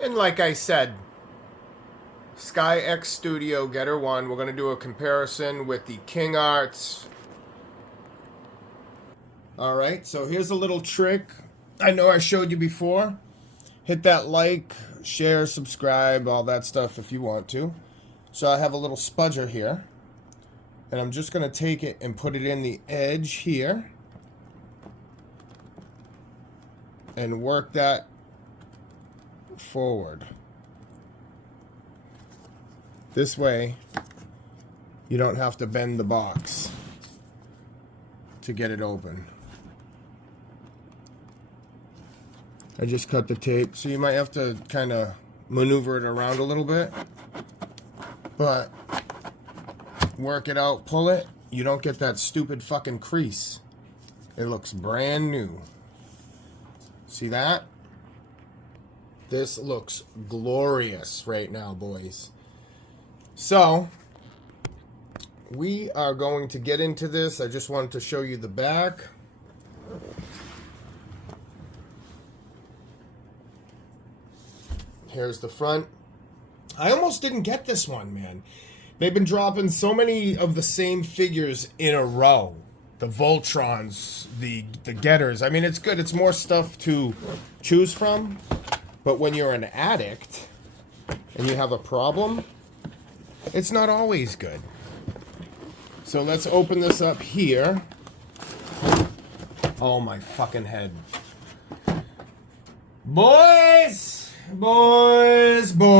And like I said, Sky X Studio Getter 1, we're going to do a comparison with the King Arts. Alright, so here's a little trick I know I showed you before. Hit that like, share, subscribe, all that stuff if you want to. So I have a little spudger here. And I'm just going to take it and put it in the edge here. And work that forward. This way, you don't have to bend the box to get it open. I just cut the tape, so you might have to kind of maneuver it around a little bit. But work it out, pull it, you don't get that stupid fucking crease. It looks brand new. See that? This looks glorious right now, boys. So, we are going to get into this. I just wanted to show you the back. Here's the front. I almost didn't get this one, man. They've been dropping so many of the same figures in a row. The Voltrons, the Getters. I mean, it's good. It's more stuff to choose from. But when you're an addict and you have a problem, it's not always good. So let's open this up here. Oh, my fucking head. Boys! Boys! Boys!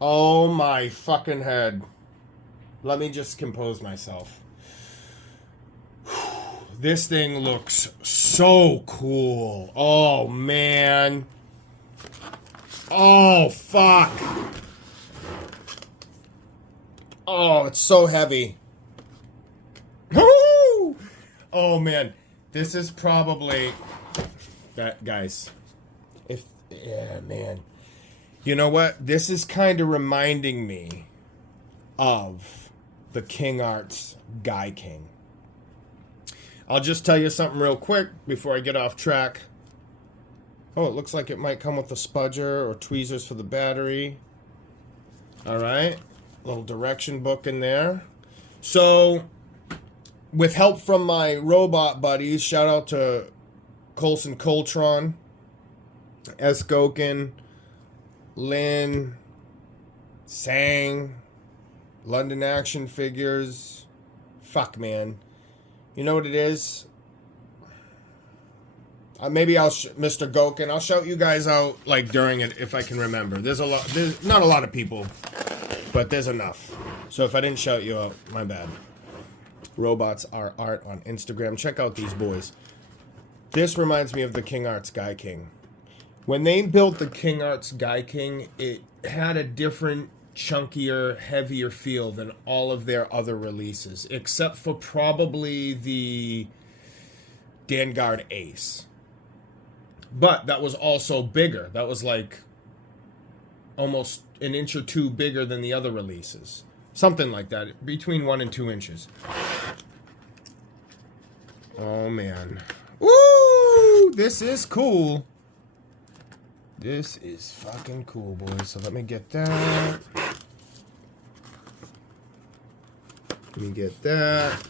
Oh, my fucking head. Let me just compose myself. This thing looks so cool. Oh, man. Oh, fuck. Oh, it's so heavy. Woo! Oh, man. This is probably... that, guys. Yeah, man. You know what? This is kind of reminding me of the King Arts Guy King. I'll just tell you something real quick before I get off track. Oh, it looks like it might come with a spudger or tweezers for the battery. Alright. Little direction book in there. So, with help from my robot buddies, shout out to Colson Coltron, S. Gokin, Lynn, Sang, London Action Figures. Fuck, man. You know what it is? Maybe I'll, Mr. Gokin, I'll shout you guys out, like, during it, if I can remember. There's not a lot of people, but there's enough. So if I didn't shout you out, my bad. Robots Are Art on Instagram. Check out these boys. This reminds me of the King Arts Guy King. When they built the King Arts Guy King, it had a different, chunkier, heavier feel than all of their other releases, except for probably the Vanguard Ace. But that was also bigger. That was like almost an inch or two bigger than the other releases. Something like that, between 1 and 2 inches. Oh, man. Woo! This is cool. This is fucking cool, boys. So let me get that. Let me get that.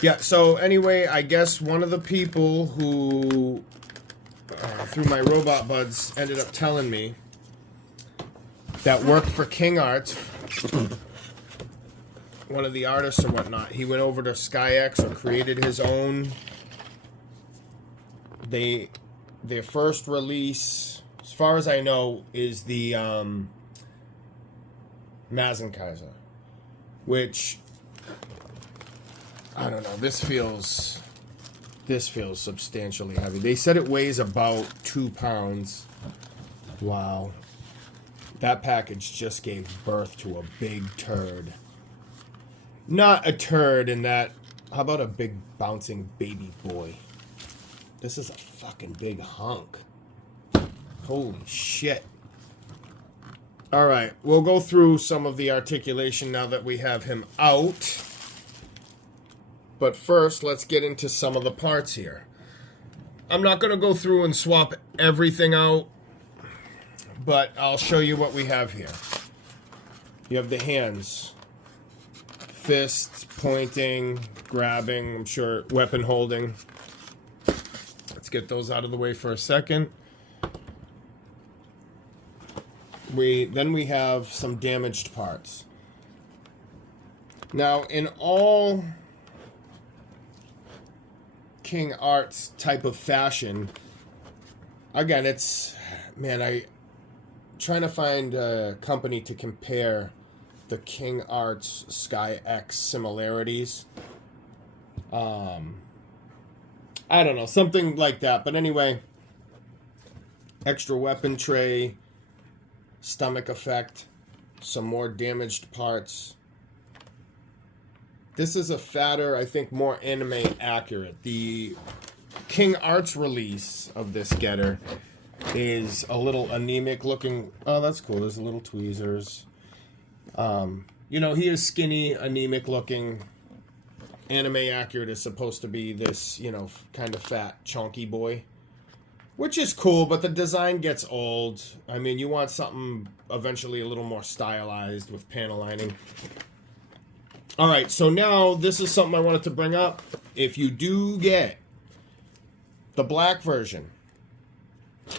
Yeah, so anyway, I guess one of the people who, through my robot buds, ended up telling me that worked for King Arts, one of the artists or whatnot, he went over to SkyX or created his own. Their first release, as far as I know, is the Mazenkaiser, which, I don't know, this feels substantially heavy. They said it weighs about 2 pounds. Wow. That package just gave birth to a big turd. Not a turd in that, how about a big bouncing baby boy? This is a fucking big hunk. Holy shit. Alright, we'll go through some of the articulation now that we have him out. But first, let's get into some of the parts here. I'm not going to go through and swap everything out, but I'll show you what we have here. You have the hands, fists, pointing, grabbing, I'm sure weapon holding. Let's get those out of the way for a second. Then we have some damaged parts. Now, in all King Arts type of fashion, again, it's, man, I trying to find a company to compare the King Arts Sky X similarities. I don't know, something like that. But anyway, extra weapon tray, stomach effect, some more damaged parts. This is a fatter, I think, more anime accurate. The King Arts release of this getter is a little anemic looking. Oh, that's cool. There's little tweezers. You know, he is skinny, anemic looking. Anime accurate is supposed to be this, you know, kind of fat, chunky boy. Which is cool, but the design gets old. I mean, you want something eventually a little more stylized with panel lining. Alright, so now this is something I wanted to bring up. If you do get the black version,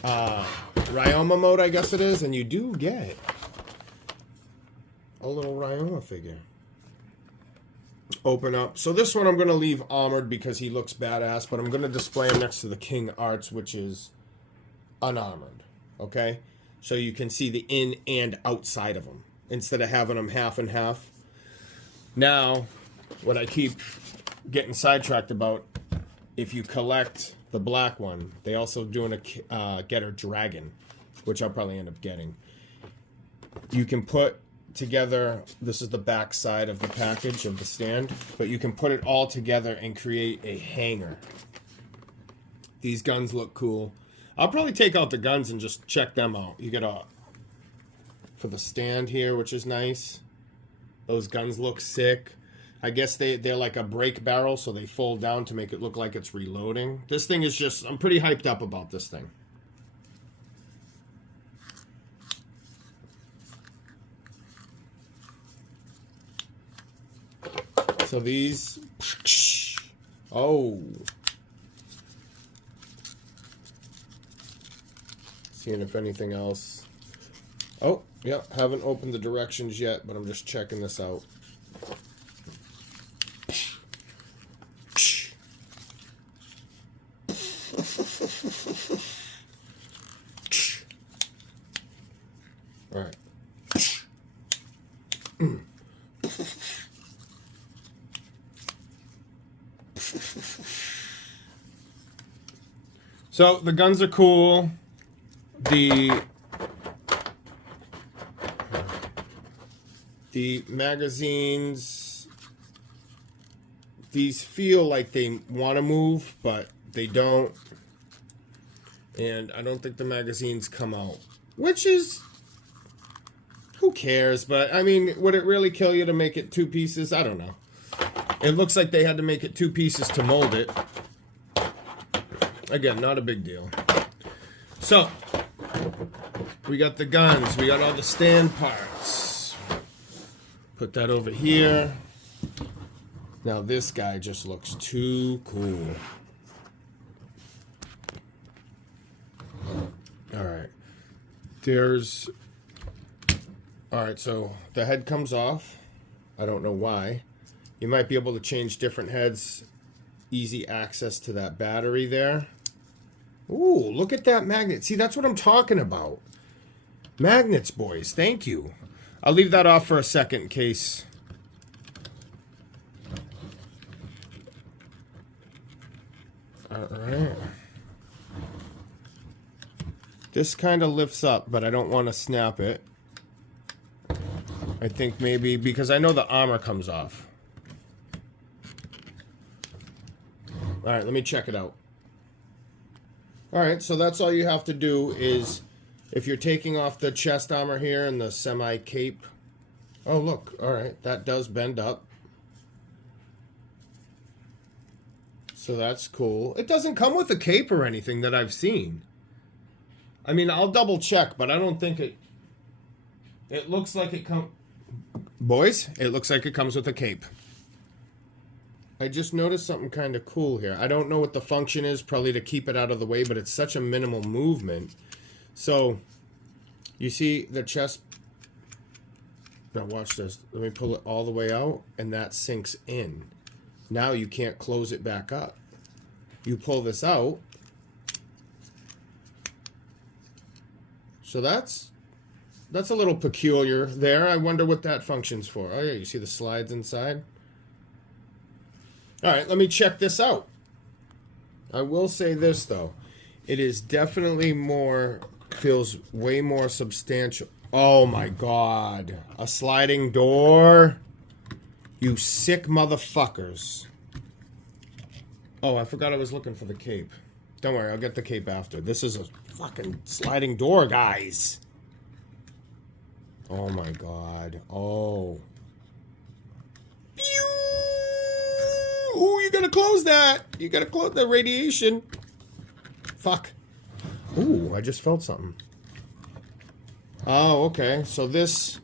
Ryoma mode, I guess it is, and you do get a little Ryoma figure. Open up. So this one I'm going to leave armored because he looks badass, but I'm going to display him next to the King Arts, which is unarmored. Okay? So you can see the in and outside of him, instead of having them half and half. Now, what I keep getting sidetracked about, if you collect the black one, they also doing a getter dragon, which I'll probably end up getting. You can put together, this is the back side of the package of the stand, but you can put it all together and create a hanger. These guns look cool. I'll probably take out the guns and just check them out. You get a, for the stand here, which is nice. Those guns look sick. I guess they're like a break barrel, so they fold down to make it look like it's reloading. This thing is just, I'm pretty hyped up about this thing. So these, oh. Seeing if anything else. Oh, yeah, haven't opened the directions yet, but I'm just checking this out. All right. So the guns are cool. The magazines, these feel like they want to move, but they don't. And I don't think the magazines come out, which is, who cares? But I mean, would it really kill you to make it two pieces? I don't know. It looks like they had to make it two pieces to mold it. Again, not a big deal. So, we got the guns, we got all the stand parts. Put that over here. Now this guy just looks too cool. Alright. Alright, so the head comes off. I don't know why. You might be able to change different heads. Easy access to that battery there. Ooh, look at that magnet. See, that's what I'm talking about. Magnets, boys. Thank you. I'll leave that off for a second in case. Alright. This kind of lifts up, but I don't want to snap it. I think maybe because I know the armor comes off. Alright, let me check it out. Alright, so that's all you have to do is, if you're taking off the chest armor here and the semi-cape. Oh, look. Alright, that does bend up. So that's cool. It doesn't come with a cape or anything that I've seen. I mean, I'll double check, but I don't think it... It looks like it comes... Boys, it looks like it comes with a cape. I just noticed something kind of cool here. I don't know what the function is, probably to keep it out of the way, but it's such a minimal movement. So, you see the chest... Now watch this. Let me pull it all the way out, and that sinks in. Now you can't close it back up. You pull this out. So that's a little peculiar there. I wonder what that functions for. Oh yeah, you see the slides inside? All right, let me check this out. I will say this though. It is definitely feels way more substantial. Oh my God. A sliding door? You sick motherfuckers. Oh, I forgot I was looking for the cape. Don't worry, I'll get the cape after. This is a fucking sliding door, guys. Oh my God. Oh. Pew! Ooh, you gotta close that. You gotta close the radiation. Fuck. Ooh, I just felt something. Oh, okay. So this...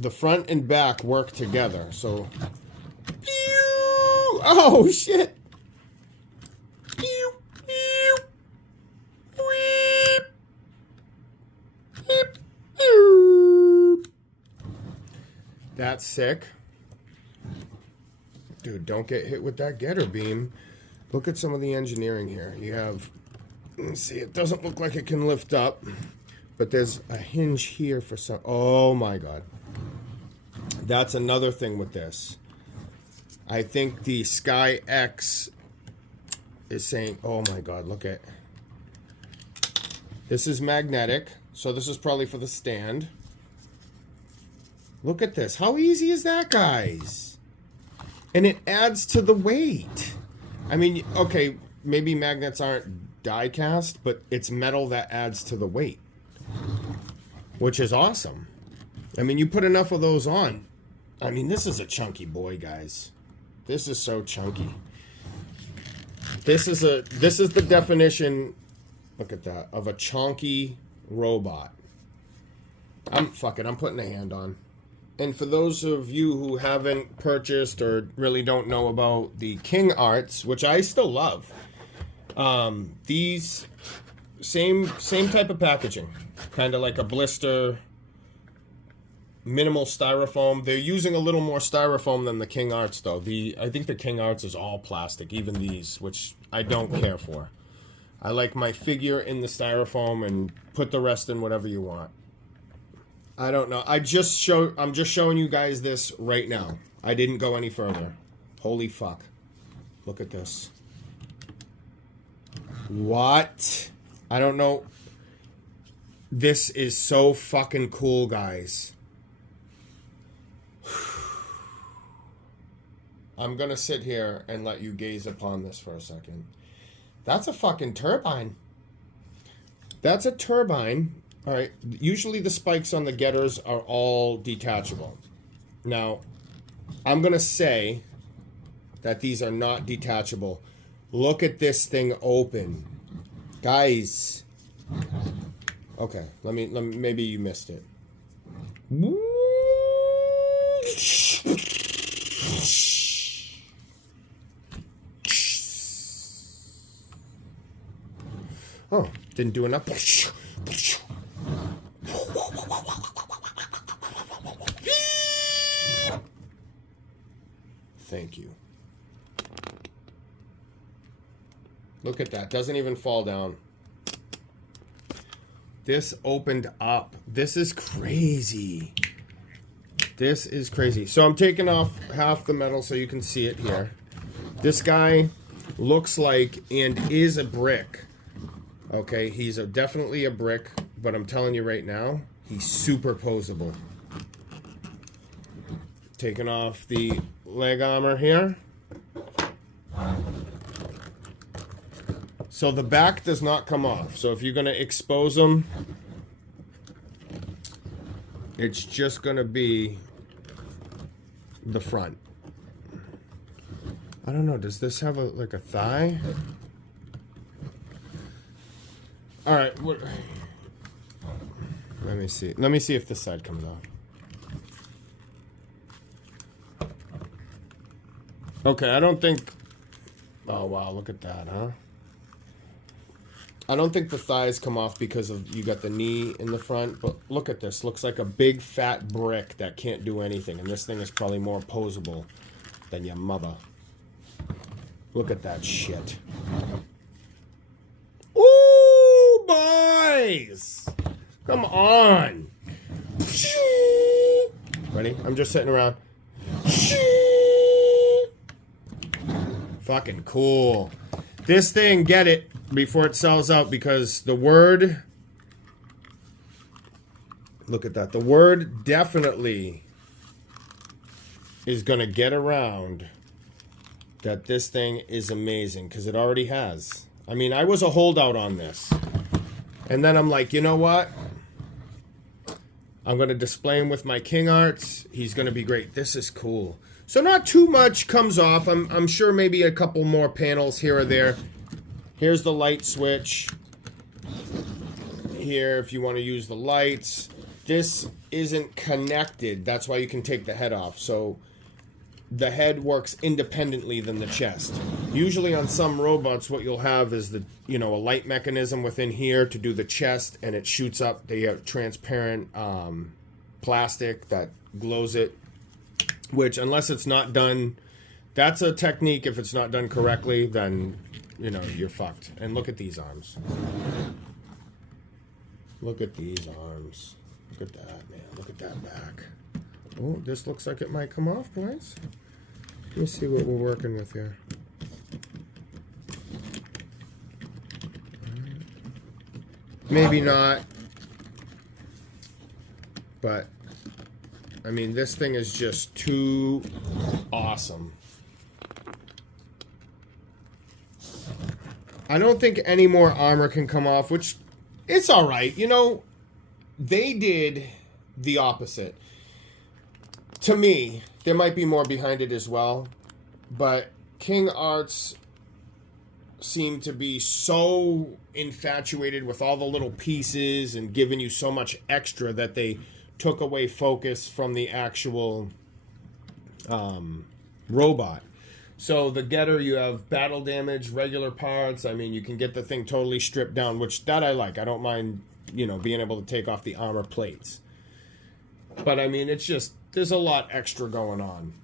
The front and back work together. So... Pew! Oh, shit! Pew! Pew! Weep! Beep! Pew! That's sick. Dude, don't get hit with that getter beam. Look at some of the engineering here. You have... Let's see, it doesn't look like it can lift up, but there's a hinge here for some... Oh my God. That's another thing with this. I think the Sky X is saying... Oh my God, look at... This is magnetic, so this is probably for the stand. Look at this. How easy is that, guys? And it adds to the weight. I mean, okay, maybe magnets aren't die cast, but it's metal that adds to the weight, which is awesome. I mean, you put enough of those on. I mean, this is a chunky boy, guys. This is so chunky. This is the definition, look at that, of a chunky robot. Fuck it, I'm putting a hand on. And for those of you who haven't purchased or really don't know about the King Arts, which I still love, these same type of packaging, kind of like a blister, minimal styrofoam. They're using a little more styrofoam than the King Arts though. I think the King Arts is all plastic, even these, which I don't care for. I like my figure in the styrofoam and put the rest in whatever you want. I don't know. I'm just showing you guys this right now. I didn't go any further. Holy fuck. Look at this. What? I don't know. This is so fucking cool, guys. I'm gonna sit here and let you gaze upon this for a second. That's a fucking turbine. That's a turbine. All right, usually the spikes on the getters are all detachable. Now, I'm going to say that these are not detachable. Look at this thing open. Guys. Okay, let me maybe you missed it. Oh, didn't do enough. Thank you. Look at that. Doesn't even fall down. This opened up. This is crazy. This is crazy. So I'm taking off half the metal so you can see it here. This guy looks like and is a brick. Okay, he's definitely a brick, but I'm telling you right now, he's superposable. Taking off the leg armor here. So the back does not come off. So if you're going to expose them, it's just going to be the front. I don't know. Does this have like a thigh? All right. What? Let me see. Let me see if this side comes off. Okay, I don't think... Oh, wow, look at that, huh? I don't think the thighs come off because of you got the knee in the front, but look at this. Looks like a big fat brick that can't do anything, and this thing is probably more posable than your mother. Look at that shit. Ooh, boys! Come on! Ready? I'm just sitting around. Fucking cool. This thing, get it before it sells out, because the word... Look at that. The word definitely is going to get around that this thing is amazing, because it already has. I mean, I was a holdout on this. And then I'm like, you know what? I'm going to display him with my King Arts. He's going to be great. This is cool. So not too much comes off. I'm sure maybe a couple more panels here or there. Here's the light switch. Here, if you want to use the lights. This isn't connected. That's why you can take the head off. So the head works independently than the chest. Usually on some robots, what you'll have is a light mechanism within here to do the chest, and it shoots up. They have transparent plastic that glows it, which unless it's not done, that's a technique. If it's not done correctly, then, you're fucked. And look at these arms. Look at these arms. Look at that, man. Look at that back. Oh, this looks like it might come off, boys. Let me see what we're working with here. Maybe not. But, I mean, this thing is just too awesome. I don't think any more armor can come off, which, it's alright. They did the opposite. To me, there might be more behind it as well, but King Arts seem to be so infatuated with all the little pieces and giving you so much extra that they took away focus from the actual robot. So the Getter, you have battle damage, regular parts. I mean, you can get the thing totally stripped down, which that I like. I don't mind, being able to take off the armor plates. But I mean, it's just, there's a lot extra going on.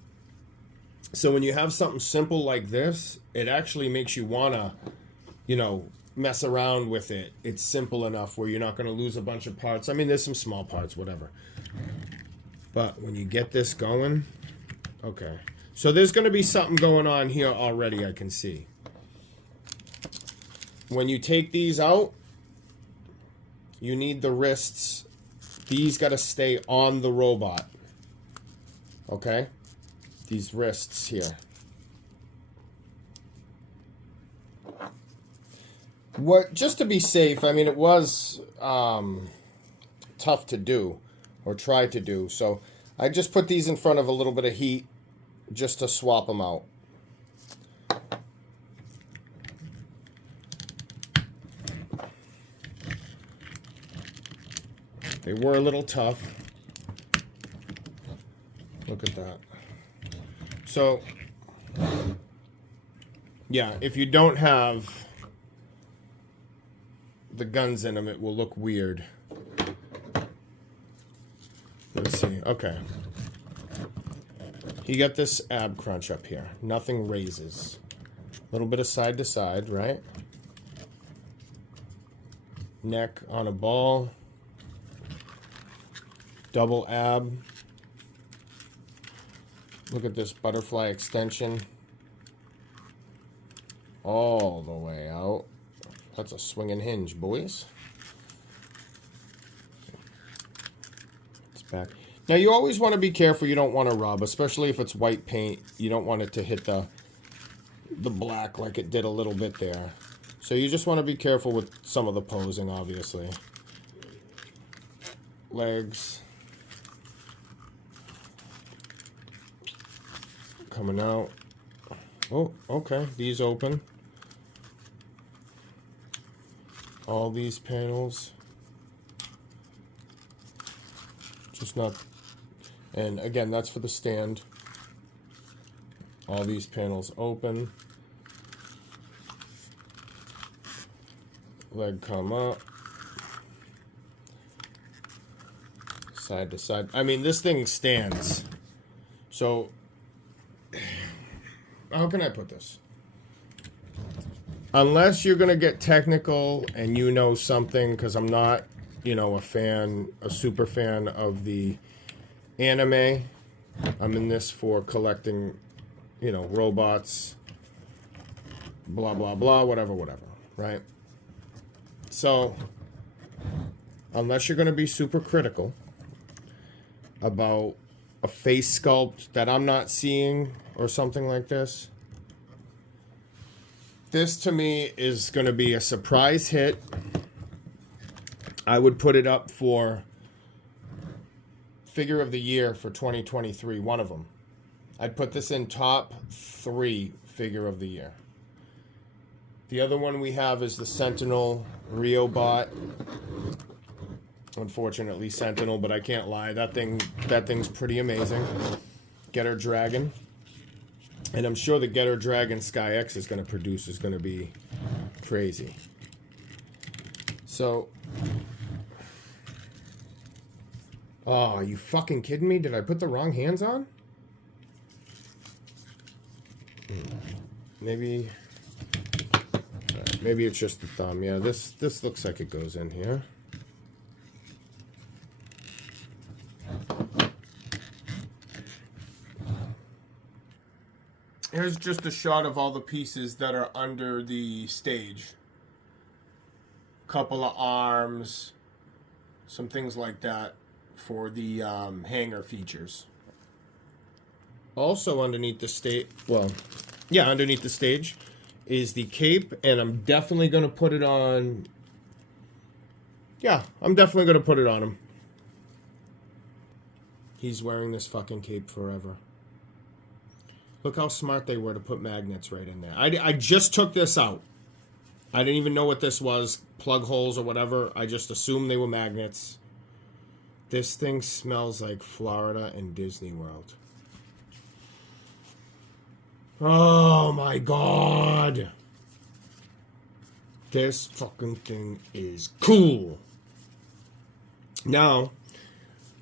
So when you have something simple like this, it actually makes you want to, mess around with it. It's simple enough where you're not going to lose a bunch of parts. I mean, there's some small parts, whatever. But when you get this going, okay. So there's going to be something going on here already, I can see. When you take these out, you need the wrists. These got to stay on the robot. Okay? These wrists here. Just to be safe, I mean, it was tough to do, or try to do. So I just put these in front of a little bit of heat just to swap them out. They were a little tough. Look at that. So, yeah, if you don't have the guns in them, it will look weird. Let's see. Okay. You got this ab crunch up here. Nothing raises. A little bit of side to side, right? Neck on a ball. Double ab. Look at this butterfly extension. All the way out. That's a swinging hinge, boys. It's back. Now, you always want to be careful you don't want to rub, especially if it's white paint. You don't want it to hit the black like it did a little bit there. So you just want to be careful with some of the posing, obviously. Legs. Coming out. Oh, okay. These open. All these panels. Just not... And again, that's for the stand. All these panels open. Leg come up. Side to side. I mean, this thing stands. So, how can I put this? Unless you're going to get technical and you know something, because I'm not, you know, a super fan of the anime. I'm in this for collecting, you know, robots, blah, blah, blah, whatever, right? So, unless you're going to be super critical about a face sculpt that I'm not seeing or something like this, this to me is going to be a surprise hit. I would put it up for figure of the year for 2023, one of them. I'd put this in top 3 figure of the year. The other one we have is the Sentinel Riobot. Unfortunately, Sentinel, but I can't lie. That thing's pretty amazing. Getter Dragon. And I'm sure the Getter Dragon Sky X is going to produce is going to be crazy. So... Oh, are you fucking kidding me? Did I put the wrong hands on? Maybe it's just the thumb. Yeah, this looks like it goes in here. Here's just a shot of all the pieces that are under the stage. Couple of arms, some things like that for the hanger features. Also underneath the stage, underneath the stage is the cape, and I'm definitely going to put it on. Yeah, I'm definitely going to put it on him. He's wearing this fucking cape forever. Look how smart they were to put magnets right in there. I just took this out. I didn't even know what this was, plug holes or whatever. I just assumed they were magnets. This thing smells like Florida and Disney World. Oh my god. This fucking thing is cool. Now,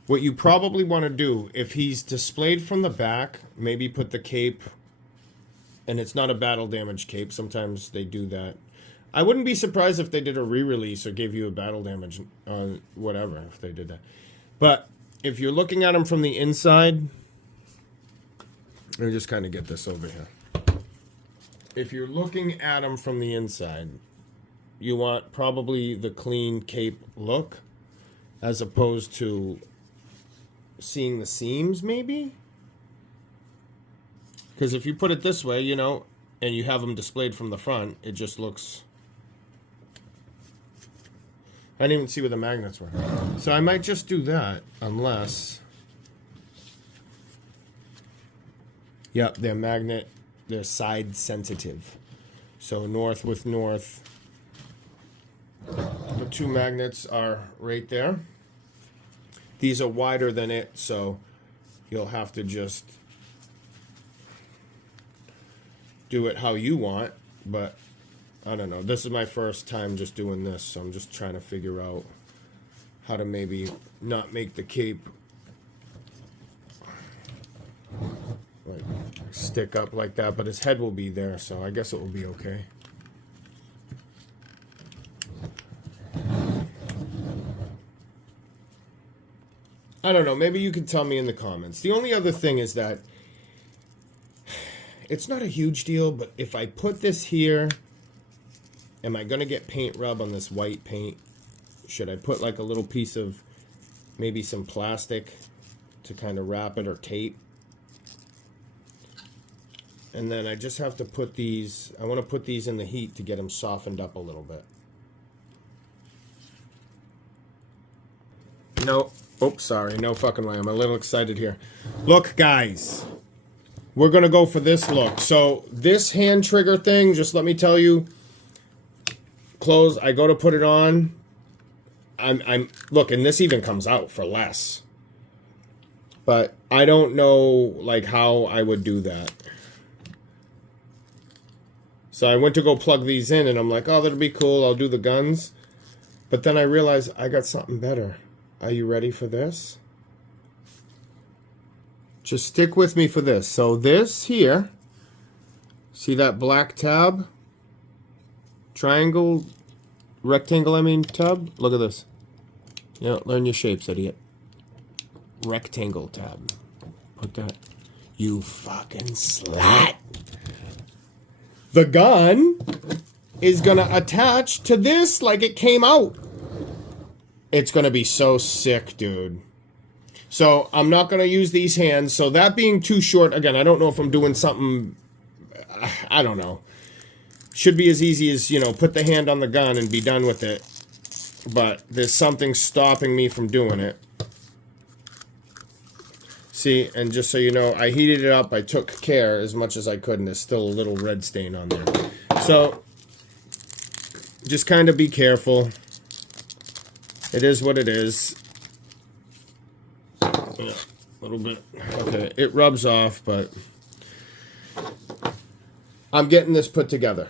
what you probably want to do, if he's displayed from the back, maybe put the cape, and it's not a battle damage cape. Sometimes they do that. I wouldn't be surprised if they did a re-release or gave you a battle damage on whatever, if they did that. But if you're looking at him from the inside, let me just kind of get this over here. If you're looking at him from the inside, you want probably the clean cape look as opposed to seeing the seams, maybe? Because if you put it this way, you know, and you have them displayed from the front, it just looks... I didn't even see where the magnets were. So I might just do that, unless... Yep, they're side sensitive. So north with north. The 2 magnets are right there. These are wider than it, so you'll have to just do it how you want, but I don't know. This is my first time just doing this, so I'm just trying to figure out how to maybe not make the cape like stick up like that, but his head will be there, so I guess it will be okay. I don't know. Maybe you could tell me in the comments. The only other thing is that it's not a huge deal, but if I put this here, am I going to get paint rub on this white paint? Should I put like a little piece of maybe some plastic to kind of wrap it or tape? And then I just have to put these, I want to put these in the heat to get them softened up a little bit. No, oops, sorry, no fucking way. I'm a little excited here. Look, guys, we're going to go for this look. So this hand trigger thing, just let me tell you, close, I go to put it on. I'm look, and this even comes out for less. But I don't know like how I would do that. So I went to go plug these in and I'm like, oh, that'll be cool. I'll do the guns. But then I realized I got something better. Are you ready for this? Just stick with me for this. So this here, see that black tab? Triangle, rectangle, I mean tab? Look at this. Yeah, learn your shapes, idiot. Rectangle tab. Put that. You fucking slut. The gun is gonna attach to this like it came out. It's gonna be so sick, dude. So I'm not gonna use these hands. So that being too short, again, I don't know if I'm doing something, I don't know. Should be as easy as, you know, put the hand on the gun and be done with it. But there's something stopping me from doing it. See, and just so you know, I heated it up. I took care as much as I could, and there's still a little red stain on there. So, just kind of be careful. It is what it is. Yeah, a little bit. Okay, it rubs off, but I'm getting this put together.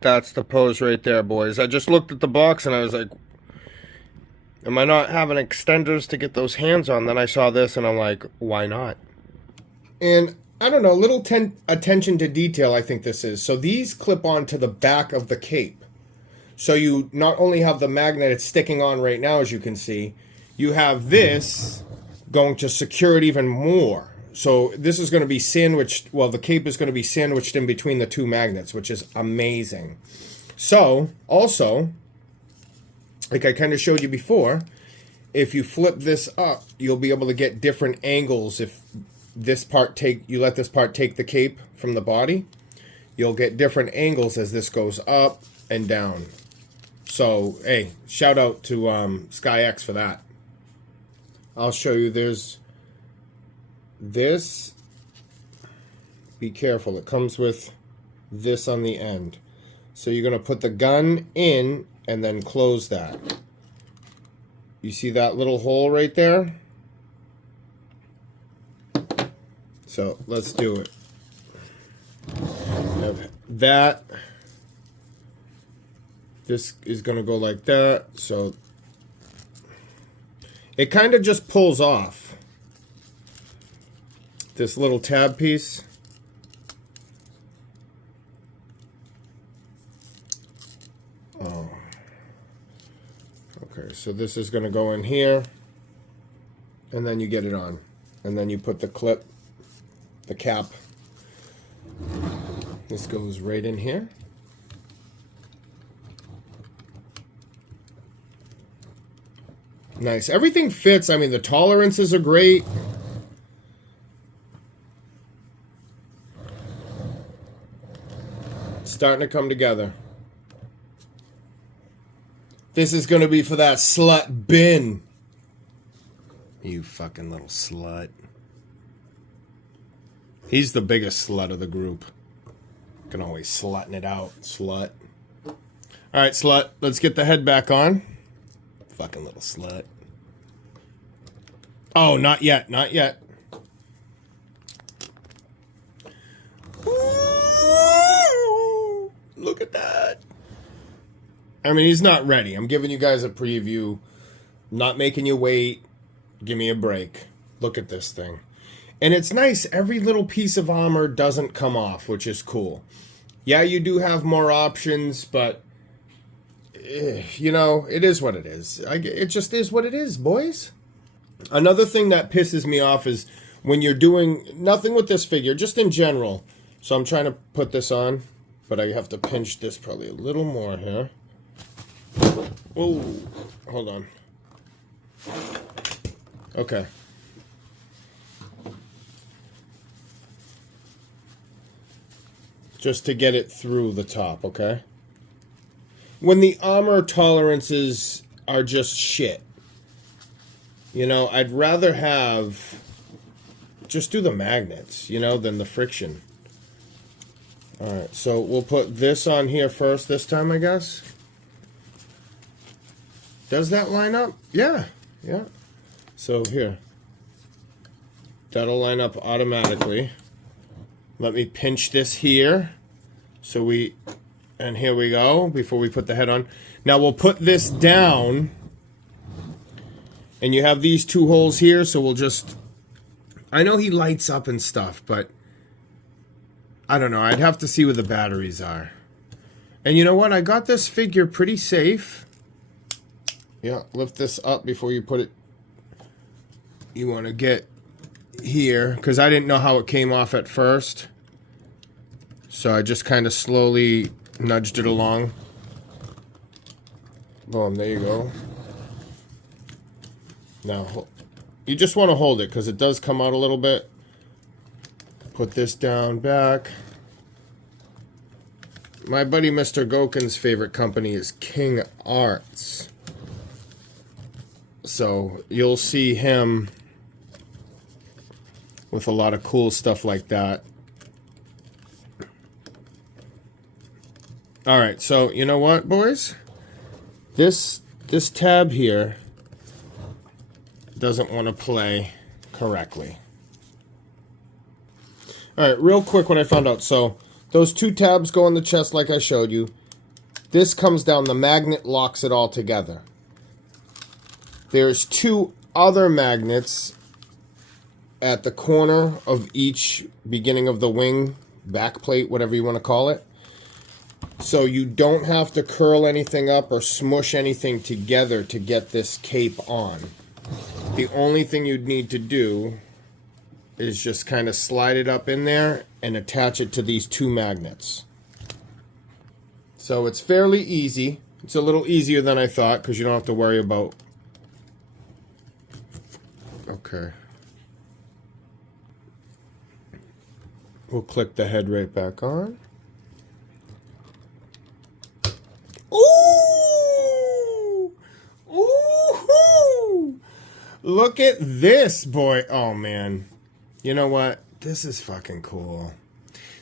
That's the pose right there, boys. I just looked at the box, and I was like, am I not having extenders to get those hands on? Then I saw this and I'm like, why not? And I don't know, little attention to detail I think this is. So these clip on to the back of the cape. So you not only have the magnet it's sticking on right now, as you can see, you have this going to secure it even more. So this is going to be sandwiched, well, the cape is going to be sandwiched in between the two magnets, which is amazing. So, also, like I kind of showed you before, if you flip this up, you'll be able to get different angles. If this part you let this part take the cape from the body, you'll get different angles as this goes up and down. So, hey, shout out to SkyX for that. I'll show you. There's this. Be careful. It comes with this on the end. So you're going to put the gun in and then close that. You see that little hole right there? So let's do it. Have that. This is going to go like that. So it kind of just pulls off this little tab piece. Oh. Okay, so this is going to go in here, and then you get it on. And then you put the clip, the cap. This goes right in here. Nice. Everything fits. I mean, the tolerances are great. It's starting to come together. This is going to be for that slut bin. You fucking little slut. He's the biggest slut of the group. Can always slutting it out, slut. Alright, slut. Let's get the head back on. Fucking little slut. Oh, not yet. Not yet. Ooh, look at that. I mean, he's not ready. I'm giving you guys a preview. Not making you wait. Give me a break. Look at this thing. And it's nice. Every little piece of armor doesn't come off, which is cool. Yeah, you do have more options, but, you know, it is what it is. It just is what it is, boys. Another thing that pisses me off is when you're doing nothing with this figure, just in general. So I'm trying to put this on, but I have to pinch this probably a little more here. Oh, hold on. Okay. Just to get it through the top, okay? When the armor tolerances are just shit. You know, I'd rather have just do the magnets, you know, than the friction. All right, so we'll put this on here first this time, I guess. Does that line up? Yeah, yeah. So here, that'll line up automatically. Let me pinch this here. So and here we go, before we put the head on. Now we'll put this down, and you have these two holes here, so we'll just, I know he lights up and stuff, but I don't know, I'd have to see where the batteries are. And you know what, I got this figure pretty safe. Yeah, lift this up before you put it. You want to get here, because I didn't know how it came off at first. So I just kind of slowly nudged it along. Boom, there you go. Now, you just want to hold it because it does come out a little bit. Put this down back. My buddy Mr. Goken's favorite company is King Arts. So you'll see him with a lot of cool stuff like that. All right, so you know what, boys? This tab here doesn't want to play correctly. All right, real quick what I found out. So those two tabs go on the chest like I showed you. This comes down, the magnet locks it all together. There's two other magnets at the corner of each beginning of the wing, back plate, whatever you want to call it. So you don't have to curl anything up or smush anything together to get this cape on. The only thing you'd need to do is just kind of slide it up in there and attach it to these two magnets. So it's fairly easy. It's a little easier than I thought because you don't have to worry about... Okay. We'll click the head right back on. Ooh! Ooh! Look at this, boy. Oh, man. You know what? This is fucking cool.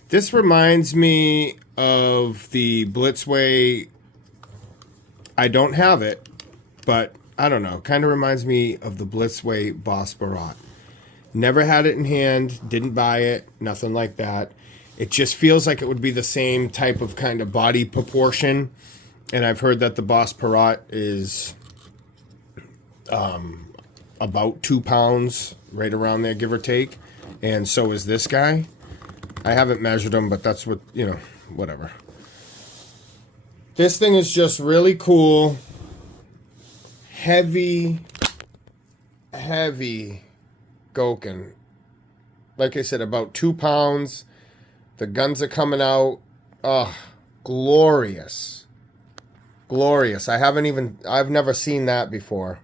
This reminds me of the Blitzway. I don't have it, but I don't know. Kind of reminds me of the Blitzway Boss Barat. Never had it in hand. Didn't buy it. Nothing like that. It just feels like it would be the same type of kind of body proportion. And I've heard that the Boss Barat is about 2 pounds, right around there, give or take. And so is this guy. I haven't measured him, but that's what, you know, whatever. This thing is just really cool. Heavy Goken. Like I said, about 2 pounds. The guns are coming out. Oh, glorious. Glorious. I've never seen that before.